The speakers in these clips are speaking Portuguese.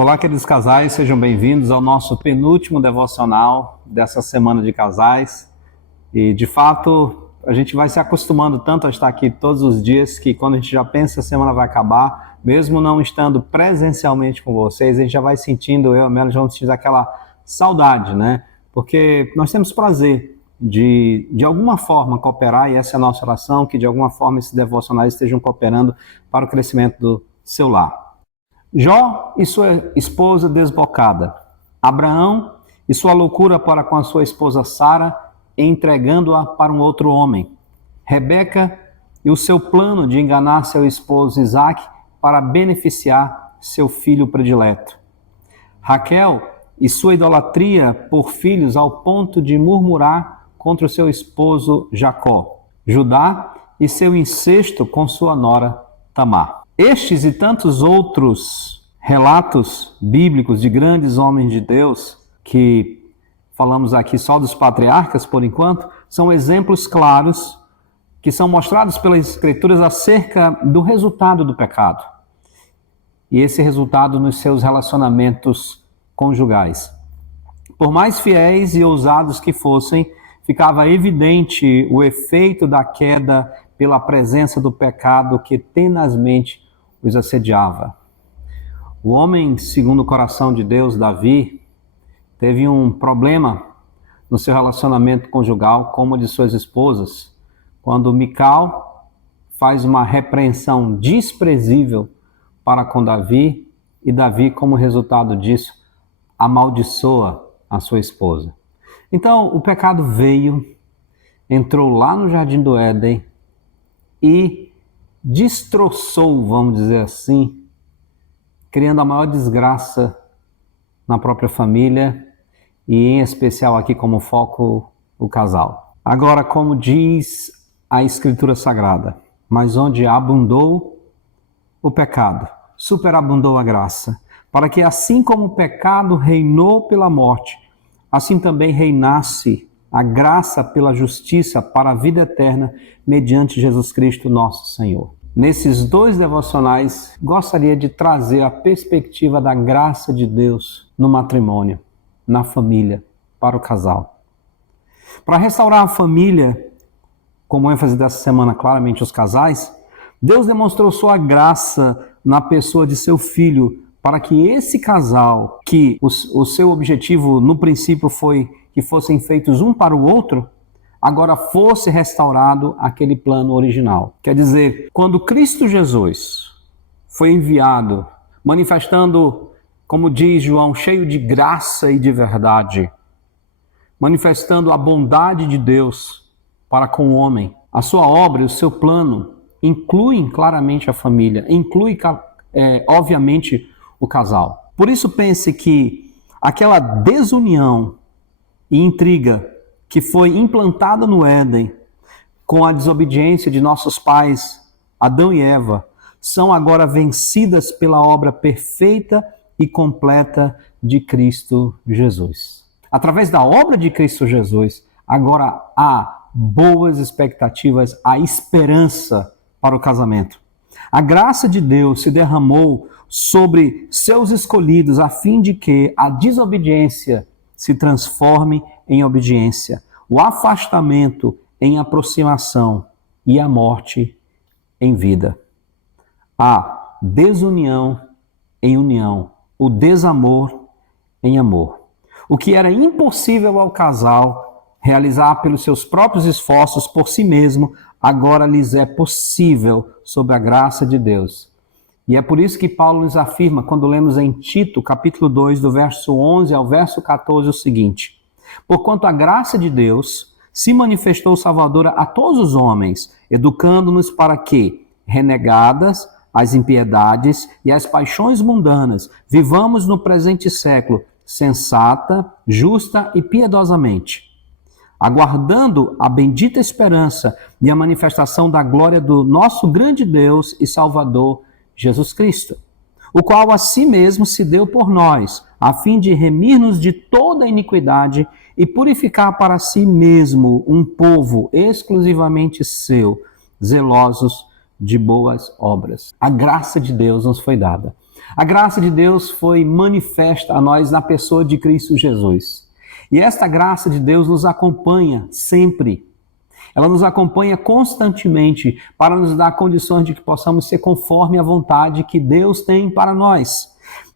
Olá, queridos casais, sejam bem-vindos ao nosso penúltimo devocional dessa semana de casais. E, de fato, a gente vai se acostumando tanto a estar aqui todos os dias que quando a gente já pensa que a semana vai acabar, mesmo não estando presencialmente com vocês, a gente já vai sentindo, eu e a Mel, já vamos sentir aquela saudade, né? Porque nós temos prazer de alguma forma cooperar, e essa é a nossa oração, que de alguma forma esses devocionais estejam cooperando para o crescimento do seu lar. Jó e sua esposa desbocada, Abraão e sua loucura para com a sua esposa Sara, entregando-a para um outro homem, Rebeca e o seu plano de enganar seu esposo Isaque para beneficiar seu filho predileto, Raquel e sua idolatria por filhos ao ponto de murmurar contra o seu esposo Jacó, Judá e seu incesto com sua nora Tamar. Estes e tantos outros relatos bíblicos de grandes homens de Deus, que falamos aqui só dos patriarcas por enquanto, são exemplos claros que são mostrados pelas Escrituras acerca do resultado do pecado. E esse resultado nos seus relacionamentos conjugais. Por mais fiéis e ousados que fossem, ficava evidente o efeito da queda pela presença do pecado que tenazmente os assediava. O homem, segundo o coração de Deus, Davi, teve um problema no seu relacionamento conjugal como o de suas esposas, quando Mical faz uma repreensão desprezível para com Davi, e Davi, como resultado disso, amaldiçoa a sua esposa. Então, o pecado veio, entrou lá no Jardim do Éden e destroçou, vamos dizer assim, criando a maior desgraça na própria família e em especial aqui como foco o casal. Agora, como diz a Escritura Sagrada, mas onde abundou o pecado, superabundou a graça, para que assim como o pecado reinou pela morte, assim também reinasse a graça pela justiça para a vida eterna mediante Jesus Cristo nosso Senhor. Nesses dois devocionais, gostaria de trazer a perspectiva da graça de Deus no matrimônio, na família, para o casal. Para restaurar a família, como ênfase dessa semana, claramente os casais, Deus demonstrou sua graça na pessoa de seu Filho, para que esse casal, que o seu objetivo no princípio foi que fossem feitos um para o outro, agora fosse restaurado aquele plano original. Quer dizer, quando Cristo Jesus foi enviado, manifestando, como diz João, cheio de graça e de verdade, manifestando a bondade de Deus para com o homem, a sua obra e o seu plano incluem claramente a família, inclui, obviamente, o casal. Por isso pense que aquela desunião e intriga que foi implantada no Éden com a desobediência de nossos pais, Adão e Eva, são agora vencidas pela obra perfeita e completa de Cristo Jesus. Através da obra de Cristo Jesus, agora há boas expectativas, há esperança para o casamento. A graça de Deus se derramou sobre seus escolhidos a fim de que a desobediência se transforme em obediência, o afastamento em aproximação e a morte em vida. A desunião em união, o desamor em amor. O que era impossível ao casal realizar pelos seus próprios esforços por si mesmo, agora lhes é possível sob a graça de Deus. E é por isso que Paulo nos afirma, quando lemos em Tito, capítulo 2, do verso 11 ao verso 14, o seguinte: porquanto a graça de Deus se manifestou salvadora a todos os homens, educando-nos para que, renegadas as impiedades e as paixões mundanas, vivamos no presente século sensata, justa e piedosamente, aguardando a bendita esperança e a manifestação da glória do nosso grande Deus e Salvador, Jesus Cristo, o qual a si mesmo se deu por nós, a fim de remir-nos de toda iniquidade e purificar para si mesmo um povo exclusivamente seu, zelosos de boas obras. A graça de Deus nos foi dada. A graça de Deus foi manifesta a nós na pessoa de Cristo Jesus. E esta graça de Deus nos acompanha sempre. Ela nos acompanha constantemente para nos dar condições de que possamos ser conforme a vontade que Deus tem para nós.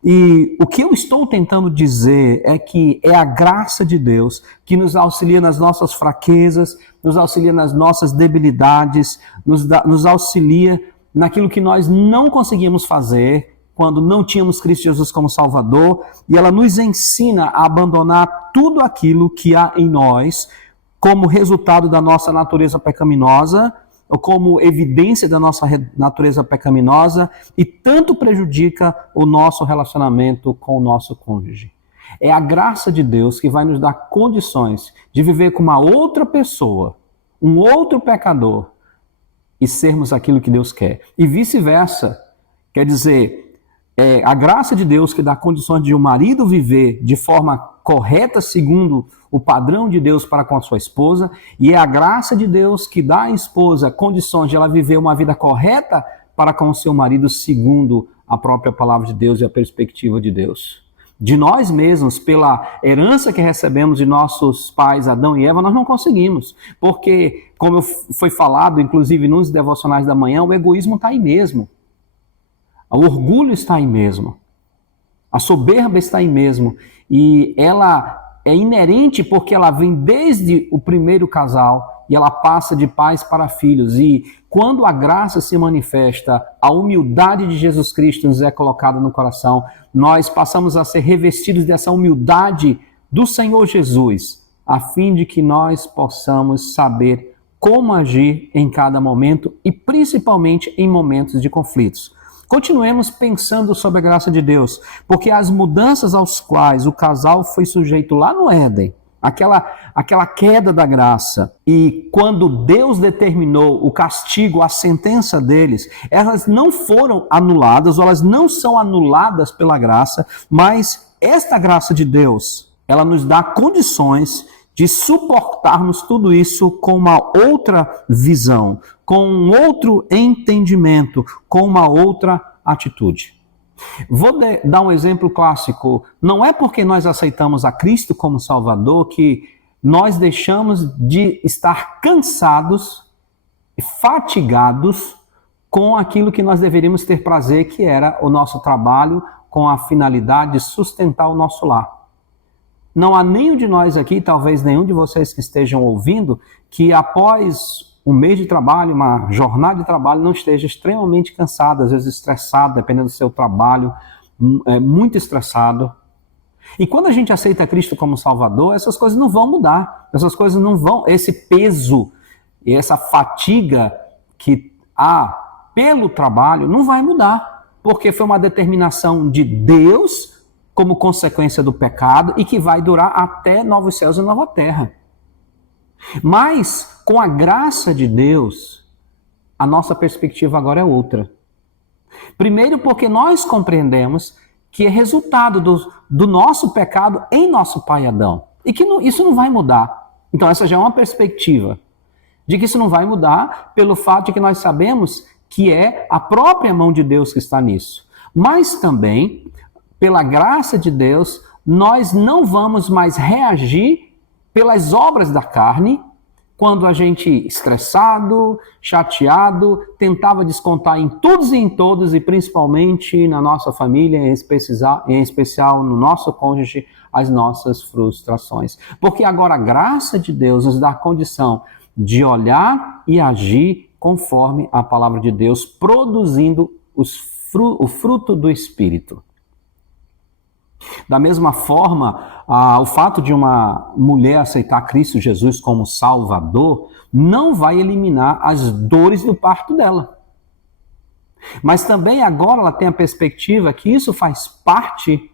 E o que eu estou tentando dizer é que é a graça de Deus que nos auxilia nas nossas fraquezas, nos auxilia nas nossas debilidades, nos auxilia naquilo que nós não conseguimos fazer quando não tínhamos Cristo Jesus como Salvador, e ela nos ensina a abandonar tudo aquilo que há em nós como resultado da nossa natureza pecaminosa, ou como evidência da nossa natureza pecaminosa, e tanto prejudica o nosso relacionamento com o nosso cônjuge. É a graça de Deus que vai nos dar condições de viver com uma outra pessoa, um outro pecador, e sermos aquilo que Deus quer. E vice-versa. Quer dizer, é a graça de Deus que dá condições de um marido viver de forma correta, segundo o padrão de Deus para com a sua esposa, e é a graça de Deus que dá à esposa condições de ela viver uma vida correta para com o seu marido, segundo a própria palavra de Deus e a perspectiva de Deus. De nós mesmos, pela herança que recebemos de nossos pais Adão e Eva, nós não conseguimos, porque, como foi falado, inclusive nos devocionais da manhã, o egoísmo está aí mesmo. O orgulho está aí mesmo. A soberba está aí mesmo. E ela é inerente porque ela vem desde o primeiro casal e ela passa de pais para filhos. E quando a graça se manifesta, a humildade de Jesus Cristo nos é colocada no coração, nós passamos a ser revestidos dessa humildade do Senhor Jesus, a fim de que nós possamos saber como agir em cada momento e principalmente em momentos de conflitos. Continuemos pensando sobre a graça de Deus, porque as mudanças aos quais o casal foi sujeito lá no Éden, aquela queda da graça, e quando Deus determinou o castigo, a sentença deles, elas não foram anuladas, ou elas não são anuladas pela graça, mas esta graça de Deus, ela nos dá condições de suportarmos tudo isso com uma outra visão, com um outro entendimento, com uma outra atitude. Vou dar um exemplo clássico. Não é porque nós aceitamos a Cristo como Salvador que nós deixamos de estar cansados e fatigados com aquilo que nós deveríamos ter prazer, que era o nosso trabalho, com a finalidade de sustentar o nosso lar. Não há nenhum de nós aqui, talvez nenhum de vocês que estejam ouvindo, que após um mês de trabalho, uma jornada de trabalho, não esteja extremamente cansado, às vezes estressado, dependendo do seu trabalho, muito estressado. E quando a gente aceita Cristo como Salvador, essas coisas não vão mudar. Essas coisas não vão, esse peso e essa fatiga que há pelo trabalho não vai mudar, porque foi uma determinação de Deus como consequência do pecado e que vai durar até novos céus e nova terra. Mas, com a graça de Deus, a nossa perspectiva agora é outra. Primeiro porque nós compreendemos que é resultado do nosso pecado em nosso pai Adão. E que isso não vai mudar. Então essa já é uma perspectiva de que isso não vai mudar pelo fato de que nós sabemos que é a própria mão de Deus que está nisso. Mas também, pela graça de Deus, nós não vamos mais reagir pelas obras da carne, quando a gente, estressado, chateado, tentava descontar em todos e em todos, e principalmente na nossa família, em especial no nosso cônjuge, as nossas frustrações. Porque agora a graça de Deus nos dá a condição de olhar e agir conforme a palavra de Deus, produzindo o fruto do Espírito. Da mesma forma, o fato de uma mulher aceitar Cristo Jesus como Salvador não vai eliminar as dores do parto dela. Mas também agora ela tem a perspectiva que isso faz parte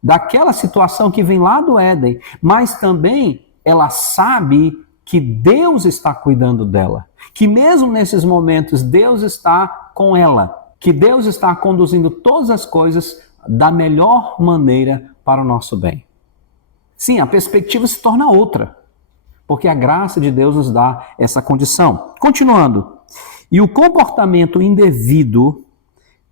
daquela situação que vem lá do Éden, mas também ela sabe que Deus está cuidando dela, que mesmo nesses momentos Deus está com ela, que Deus está conduzindo todas as coisas da melhor maneira para o nosso bem. Sim, a perspectiva se torna outra, porque a graça de Deus nos dá essa condição. Continuando, e o comportamento indevido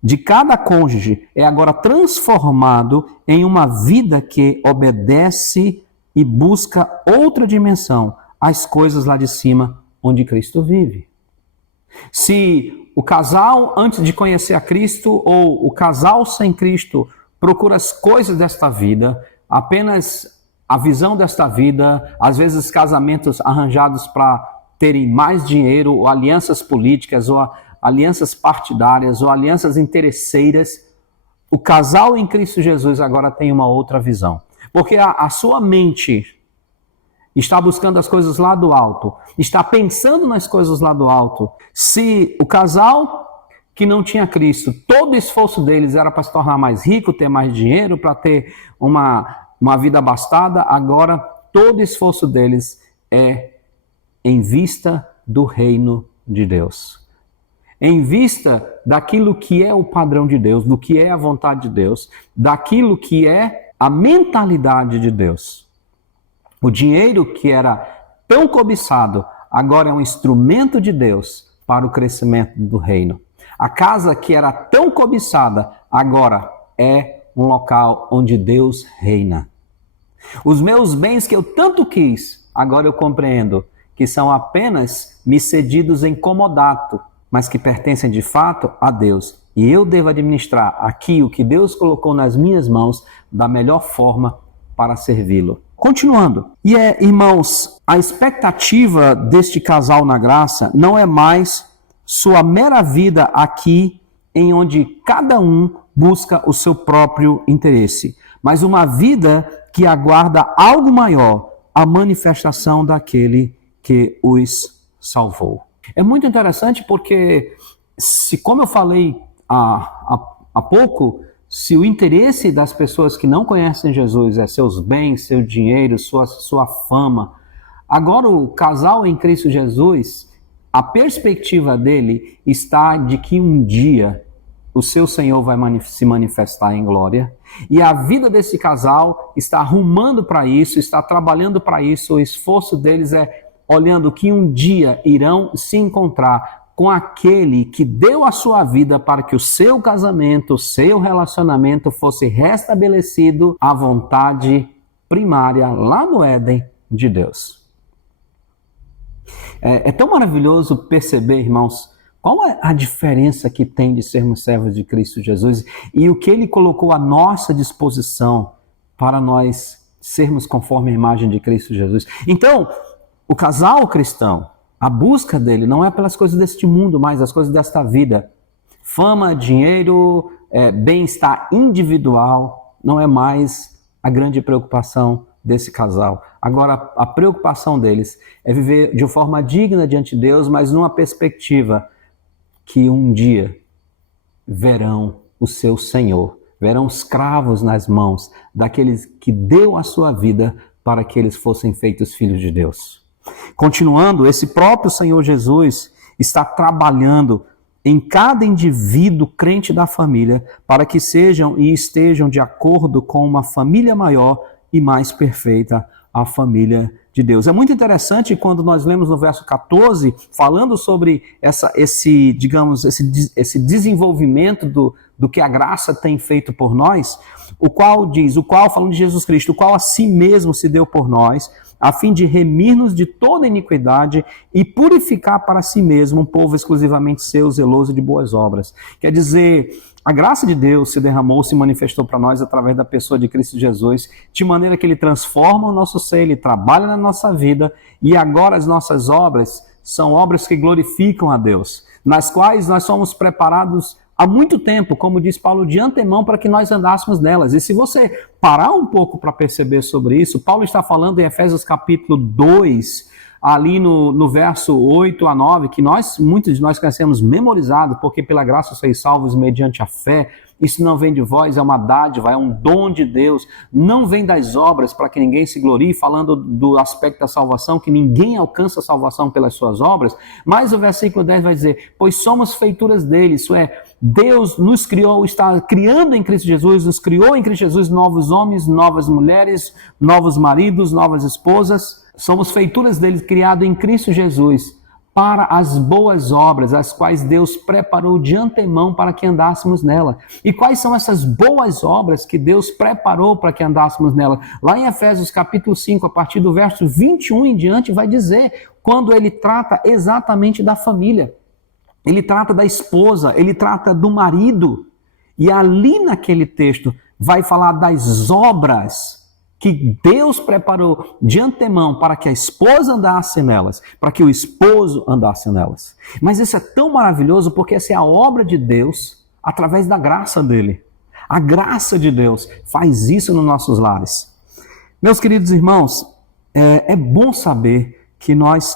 de cada cônjuge é agora transformado em uma vida que obedece e busca outra dimensão, as coisas lá de cima, onde Cristo vive. Se o casal, antes de conhecer a Cristo, ou o casal sem Cristo, procura as coisas desta vida, apenas a visão desta vida, às vezes casamentos arranjados para terem mais dinheiro, ou alianças políticas, ou alianças partidárias, ou alianças interesseiras, o casal em Cristo Jesus agora tem uma outra visão. Porque a sua mente está buscando as coisas lá do alto, está pensando nas coisas lá do alto. Se o casal que não tinha Cristo, todo o esforço deles era para se tornar mais rico, ter mais dinheiro, para ter uma vida abastada, agora todo o esforço deles é em vista do reino de Deus. Em vista daquilo que é o padrão de Deus, do que é a vontade de Deus, daquilo que é a mentalidade de Deus. O dinheiro que era tão cobiçado, agora é um instrumento de Deus para o crescimento do reino. A casa que era tão cobiçada, agora é um local onde Deus reina. Os meus bens que eu tanto quis, agora eu compreendo que são apenas me cedidos em comodato, mas que pertencem de fato a Deus. E eu devo administrar aqui o que Deus colocou nas minhas mãos da melhor forma para servi-lo. Continuando. Irmãos, a expectativa deste casal na graça não é mais sua mera vida aqui, em onde cada um busca o seu próprio interesse, mas uma vida que aguarda algo maior, a manifestação daquele que os salvou. É muito interessante porque, como eu falei há pouco, se o interesse das pessoas que não conhecem Jesus é seus bens, seu dinheiro, sua fama, agora o casal em Cristo Jesus, a perspectiva dele está de que um dia o seu Senhor vai se manifestar em glória, e a vida desse casal está arrumando para isso, está trabalhando para isso, o esforço deles é olhando que um dia irão se encontrar com aquele que deu a sua vida para que o seu casamento, o seu relacionamento fosse restabelecido à vontade primária lá no Éden de Deus. É tão maravilhoso perceber, irmãos, qual é a diferença que tem de sermos servos de Cristo Jesus e o que Ele colocou à nossa disposição para nós sermos conforme a imagem de Cristo Jesus. Então, o casal cristão, a busca dele não é pelas coisas deste mundo, mas as coisas desta vida. Fama, dinheiro, bem-estar individual não é mais a grande preocupação desse casal. Agora, a preocupação deles é viver de forma digna diante de Deus, mas numa perspectiva que um dia verão o seu Senhor, verão escravos nas mãos daqueles que deu a sua vida para que eles fossem feitos filhos de Deus. Continuando, esse próprio Senhor Jesus está trabalhando em cada indivíduo crente da família para que sejam e estejam de acordo com uma família maior e mais perfeita, a família de Deus. É muito interessante quando nós lemos no verso 14, falando sobre esse desenvolvimento do que a graça tem feito por nós, falando de Jesus Cristo, o qual a si mesmo se deu por nós, a fim de remir-nos de toda iniquidade e purificar para si mesmo um povo exclusivamente seu, zeloso de boas obras. Quer dizer, a graça de Deus se derramou, se manifestou para nós através da pessoa de Cristo Jesus, de maneira que Ele transforma o nosso ser, Ele trabalha na nossa vida, e agora as nossas obras são obras que glorificam a Deus, nas quais nós somos preparados há muito tempo, como diz Paulo, de antemão para que nós andássemos nelas. E se você parar um pouco para perceber sobre isso, Paulo está falando em Efésios capítulo 2, ali no verso 8 a 9, que muitos de nós conhecemos memorizado, porque pela graça sois salvos mediante a fé. Isso não vem de vós, é uma dádiva, é um dom de Deus. Não vem das obras para que ninguém se glorie, falando do aspecto da salvação, que ninguém alcança a salvação pelas suas obras. Mas o versículo 10 vai dizer, pois somos feituras dele, isso é, Deus nos criou, está criando em Cristo Jesus, nos criou em Cristo Jesus novos homens, novas mulheres, novos maridos, novas esposas. Somos feituras dele, criado em Cristo Jesus, para as boas obras, as quais Deus preparou de antemão para que andássemos nela. E quais são essas boas obras que Deus preparou para que andássemos nela? Lá em Efésios capítulo 5, a partir do verso 21 em diante, vai dizer, quando ele trata exatamente da família. Ele trata da esposa, ele trata do marido. E ali naquele texto vai falar das obras que Deus preparou de antemão para que a esposa andasse nelas, para que o esposo andasse nelas. Mas isso é tão maravilhoso porque essa é a obra de Deus através da graça dele. A graça de Deus faz isso nos nossos lares. Meus queridos irmãos, é bom saber que nós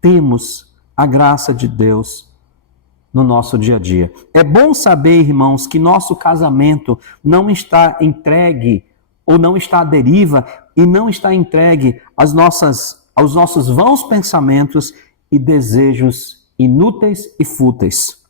temos a graça de Deus no nosso dia a dia. É bom saber, irmãos, que nosso casamento não está entregue ou não está à deriva e não está entregue aos nossos vãos pensamentos e desejos inúteis e fúteis,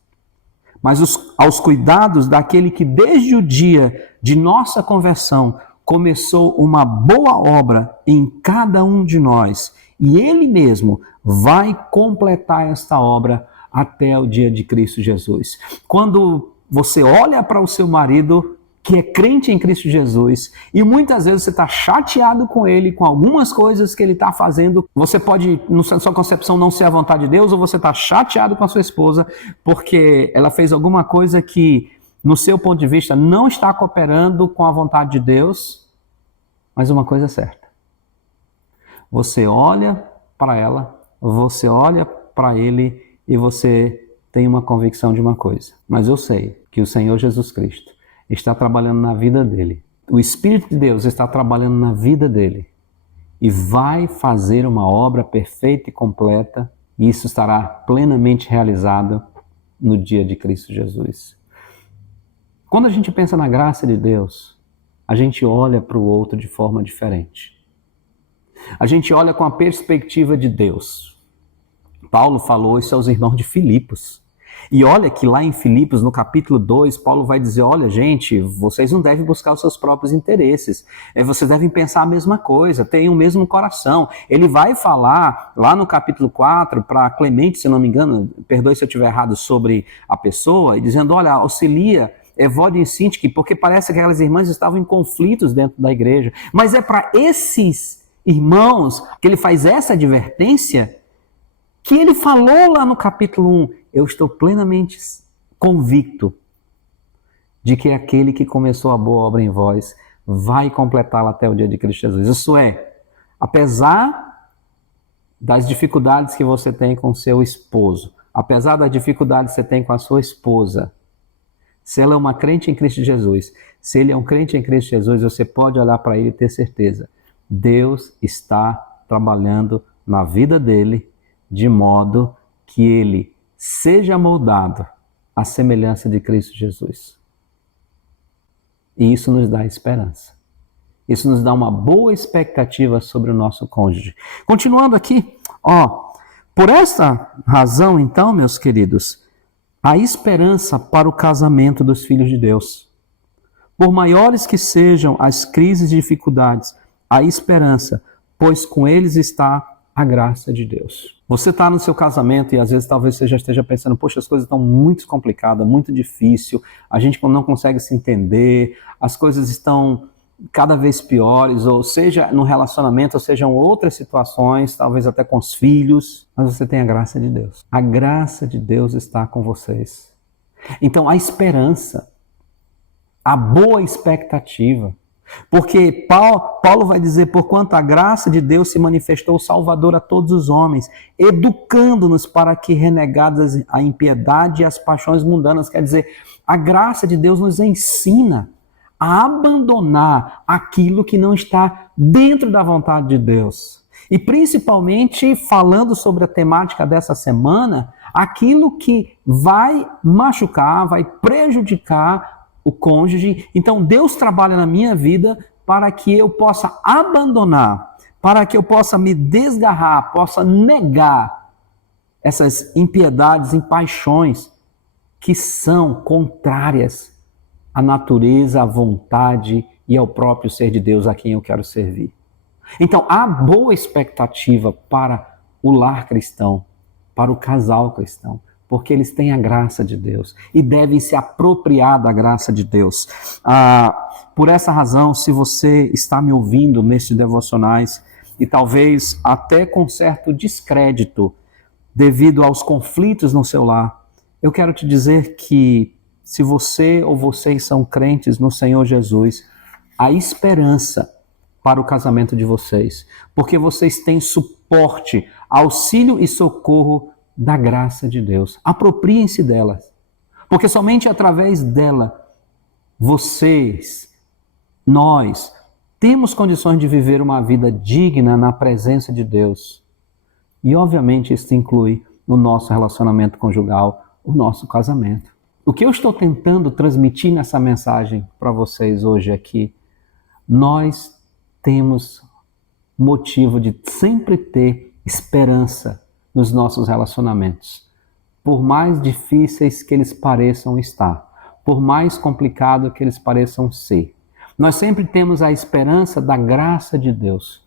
mas aos cuidados daquele que desde o dia de nossa conversão começou uma boa obra em cada um de nós e ele mesmo vai completar esta obra até o dia de Cristo Jesus. Quando você olha para o seu marido, que é crente em Cristo Jesus, e muitas vezes você está chateado com ele, com algumas coisas que ele está fazendo, você pode, na sua concepção, não ser a vontade de Deus, ou você está chateado com a sua esposa, porque ela fez alguma coisa que, no seu ponto de vista, não está cooperando com a vontade de Deus, mas uma coisa é certa. Você olha para ela, você olha para ele, e você tem uma convicção de uma coisa. Mas eu sei que o Senhor Jesus Cristo está trabalhando na vida dele. O Espírito de Deus está trabalhando na vida dele. E vai fazer uma obra perfeita e completa. E isso estará plenamente realizado no dia de Cristo Jesus. Quando a gente pensa na graça de Deus, a gente olha para o outro de forma diferente. A gente olha com a perspectiva de Deus. Paulo falou isso aos irmãos de Filipos. E olha que lá em Filipos, no capítulo 2, Paulo vai dizer, olha gente, vocês não devem buscar os seus próprios interesses. Vocês devem pensar a mesma coisa, tenham o mesmo coração. Ele vai falar lá no capítulo 4, para Clemente, se não me engano, perdoe se eu estiver errado sobre a pessoa, e dizendo, olha, auxilia Evódia e Sintique, porque parece que aquelas irmãs estavam em conflitos dentro da igreja. Mas é para esses irmãos que ele faz essa advertência, que ele falou lá no capítulo 1, eu estou plenamente convicto de que aquele que começou a boa obra em vós vai completá-la até o dia de Cristo Jesus. Isso é, apesar das dificuldades que você tem com seu esposo, apesar das dificuldades que você tem com a sua esposa, se ela é uma crente em Cristo Jesus, se ele é um crente em Cristo Jesus, você pode olhar para ele e ter certeza, Deus está trabalhando na vida dele, de modo que ele seja moldado à semelhança de Cristo Jesus. E isso nos dá esperança. Isso nos dá uma boa expectativa sobre o nosso cônjuge. Continuando aqui, por essa razão, então, meus queridos, a esperança para o casamento dos filhos de Deus. Por maiores que sejam as crises e dificuldades, a esperança, pois com eles está a graça de Deus. Você está no seu casamento e às vezes talvez você já esteja pensando, poxa, as coisas estão muito complicadas, muito difícil, a gente não consegue se entender, as coisas estão cada vez piores, ou seja no relacionamento, ou sejam outras situações, talvez até com os filhos, mas você tem a graça de Deus. A graça de Deus está com vocês. Então a esperança, a boa expectativa, porque Paulo vai dizer, porquanto a graça de Deus se manifestou salvador a todos os homens, educando-nos para que renegadas a impiedade e as paixões mundanas. Quer dizer, a graça de Deus nos ensina a abandonar aquilo que não está dentro da vontade de Deus. E principalmente, falando sobre a temática dessa semana, aquilo que vai machucar, vai prejudicar o cônjuge. Então Deus trabalha na minha vida para que eu possa abandonar, para que eu possa me desgarrar, possa negar essas impiedades e paixões que são contrárias à natureza, à vontade e ao próprio ser de Deus a quem eu quero servir. Então há boa expectativa para o lar cristão para o casal cristão, porque eles têm a graça de Deus e devem se apropriar da graça de Deus. Por essa razão, se você está me ouvindo nestes devocionais e talvez até com certo descrédito devido aos conflitos no seu lar, eu quero te dizer que se você ou vocês são crentes no Senhor Jesus, há esperança para o casamento de vocês, porque vocês têm suporte, auxílio e socorro da graça de Deus. Apropriem-se delas, porque somente através dela nós temos condições de viver uma vida digna na presença de Deus. E obviamente isso inclui o nosso relacionamento conjugal, o nosso casamento. O que eu estou tentando transmitir nessa mensagem para vocês hoje aqui, nós temos motivo de sempre ter esperança nos nossos relacionamentos, por mais difíceis que eles pareçam estar, por mais complicado que eles pareçam ser. Nós sempre temos a esperança da graça de Deus.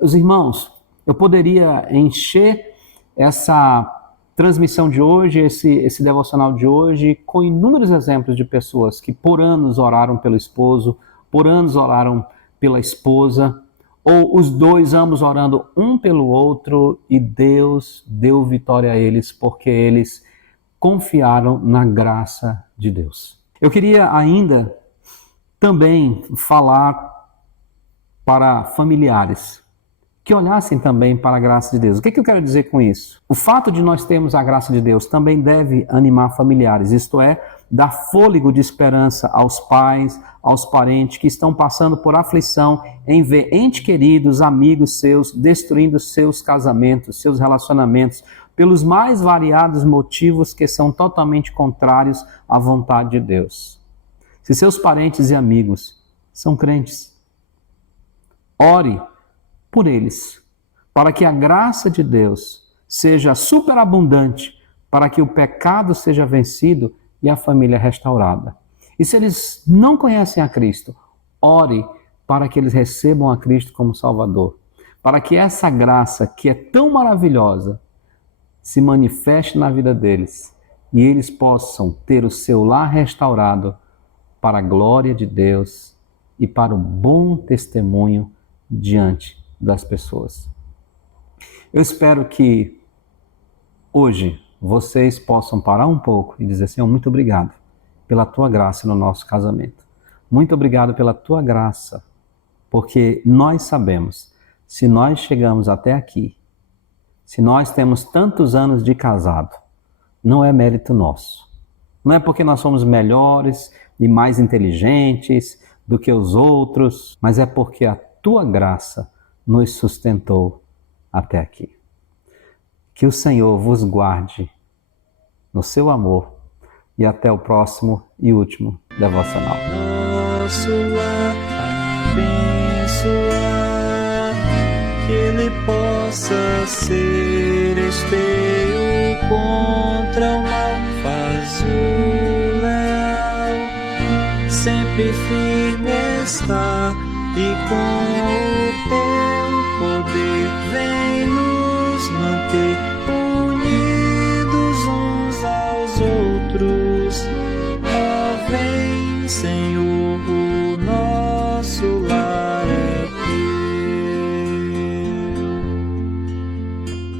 Meus irmãos, eu poderia encher essa transmissão de hoje, esse devocional de hoje, com inúmeros exemplos de pessoas que por anos oraram pelo esposo, por anos oraram pela esposa, ou os dois ambos orando um pelo outro, e Deus deu vitória a eles porque eles confiaram na graça de Deus. Eu queria ainda também falar para familiares que olhassem também para a graça de Deus. O que eu quero dizer com isso? O fato de nós termos a graça de Deus também deve animar familiares, isto é, dar fôlego de esperança aos pais, aos parentes que estão passando por aflição em ver entes queridos, amigos seus, destruindo seus casamentos, seus relacionamentos, pelos mais variados motivos que são totalmente contrários à vontade de Deus. Se seus parentes e amigos são crentes, ore por eles, para que a graça de Deus seja superabundante, para que o pecado seja vencido e a família restaurada. E se eles não conhecem a Cristo, ore para que eles recebam a Cristo como Salvador, para que essa graça que é tão maravilhosa se manifeste na vida deles e eles possam ter o seu lar restaurado para a glória de Deus e para o bom testemunho diante das pessoas. Eu espero que hoje vocês possam parar um pouco e dizer: Senhor, muito obrigado pela tua graça no nosso casamento. Muito obrigado pela tua graça, porque nós sabemos, se nós chegamos até aqui, se nós temos tantos anos de casado, não é mérito nosso. Não é porque nós somos melhores e mais inteligentes do que os outros, mas é porque a tua graça nos sustentou até aqui. Que o Senhor vos guarde no seu amor e até o próximo e último devocional. Nosso lar abençoar, que ele possa ser esteio contra o mal, faz o leal, sempre firme está, e com o teu poder vem nos